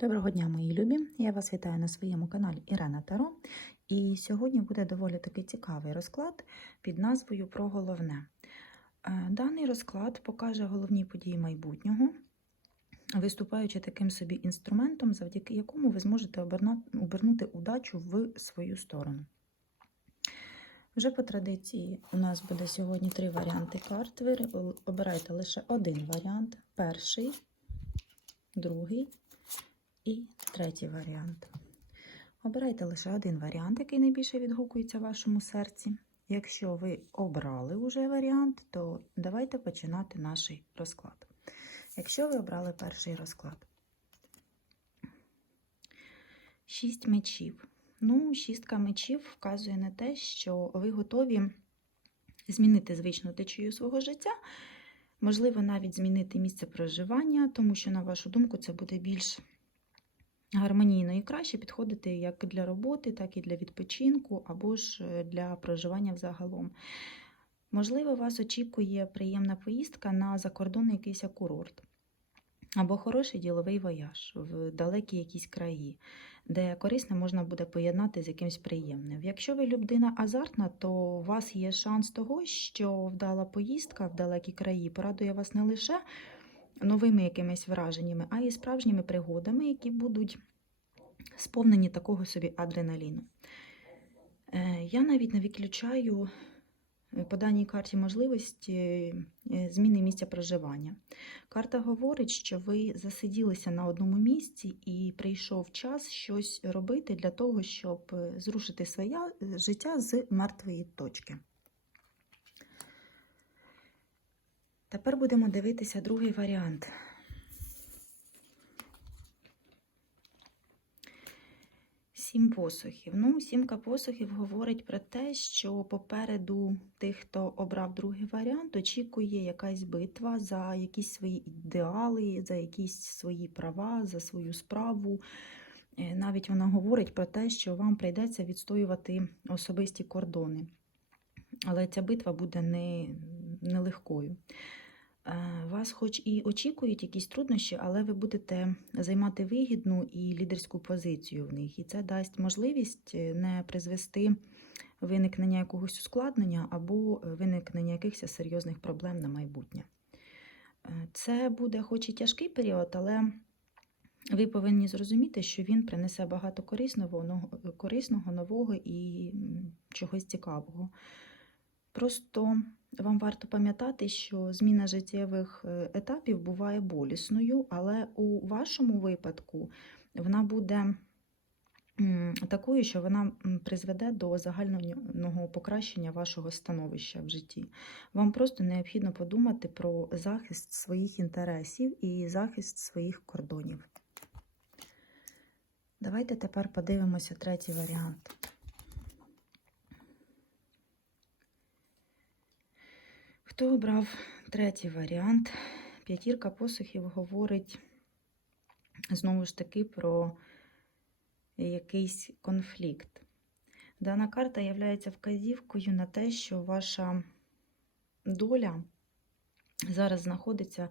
Доброго дня, мої любі! Я вас вітаю на своєму каналі Ірена Таро. І сьогодні буде доволі такий цікавий розклад під назвою Про головне. Е, Даний розклад покаже головні події майбутнього, виступаючи таким собі інструментом, завдяки якому ви зможете обернути удачу в свою сторону. Вже по традиції у нас буде сьогодні три варіанти карт. Ви обирайте лише один варіант: перший, другий і третій варіант. Обирайте лише один варіант, який найбільше відгукується вашому серці. Якщо ви обрали вже варіант, то давайте починати наш розклад. Якщо ви обрали перший розклад, шість мечів. Ну, шістка мечів вказує на те, що ви готові змінити звичну течію свого життя, можливо, навіть змінити місце проживання, тому що, на вашу думку, це буде більш гармонійно і краще підходити як для роботи, так і для відпочинку, або ж е, для проживання взагалом. Можливо, вас очікує приємна поїздка на закордонний якийсь курорт, або хороший діловий вояж в далекі якісь краї, де корисне можна буде поєднати з якимось приємним. Якщо ви людина азартна, то у вас є шанс того, що вдала поїздка в далекі краї порадує вас не лише новими якимись враженнями, а й справжніми пригодами, які будуть сповнені такого собі адреналіну. Е, Я навіть не виключаю е, по даній карті можливості е, зміни місця проживання. Карта говорить, що ви засиділися на одному місці і прийшов час щось робити для того, щоб зрушити своє життя з мертвої точки. Тепер будемо дивитися другий варіант. Сім посухів. Ну, сімка посухів говорить про те, що попереду тих, хто обрав другий варіант, очікує якась битва за якісь свої ідеали, за якісь свої права, за свою справу. Е, Навіть вона говорить про те, що вам прийдеться відстоювати особисті кордони. Але ця битва буде не, нелегкою. Е, Вас, хоч і очікують якісь труднощі, але ви будете займати вигідну і лідерську позицію в них. І це дасть можливість е, не призвести виникнення якогось ускладнення або виникнення якихось серйозних проблем на майбутнє. Е, Це буде хоч і тяжкий період, але ви повинні зрозуміти, що він принесе багато корисного, корисного нового і чогось цікавого. Просто вам варто пам'ятати, що зміна життєвих е, етапів буває болісною, але у вашому випадку вона буде такою, що вона призведе до загального покращення вашого становища в житті. Вам просто необхідно подумати про захист своїх інтересів і захист своїх кордонів. Давайте тепер подивимося третій варіант. Хто обрав третій варіант? П'ятірка посухів говорить знову ж таки про якийсь конфлікт. Дана карта є вказівкою на те, що ваша доля зараз знаходиться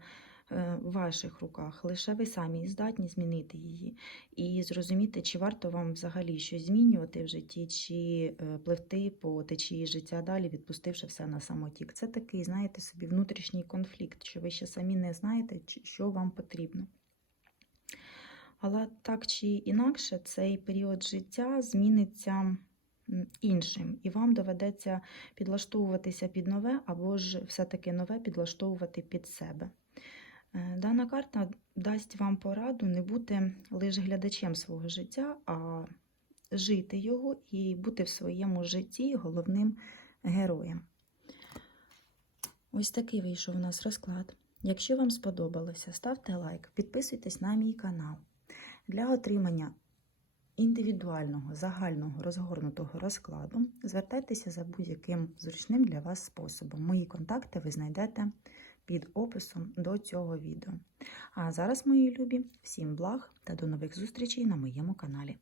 в ваших руках. Лише ви самі здатні змінити її і зрозуміти, чи варто вам взагалі щось змінювати в житті, чи е, пливти по течії життя далі, відпустивши все на самотік. Це такий, знаєте, собі внутрішній конфлікт, що ви ще самі не знаєте, що вам потрібно. Але так чи інакше, цей період життя зміниться іншим, і вам доведеться підлаштовуватися під нове, або ж все-таки нове підлаштовувати під себе. Е, Дана карта дасть вам пораду не бути лише глядачем свого життя, а жити його і бути в своєму житті головним героєм. Ось такий вийшов у нас розклад. Якщо вам сподобалося, ставте лайк, підписуйтесь на мій канал. Для отримання індивідуального загального розгорнутого розкладу звертайтеся за будь-яким зручним для вас способом. Мої контакти ви знайдете під описом до цього відео. А зараз, мої любі, всім благ та до нових зустрічей на моєму каналі.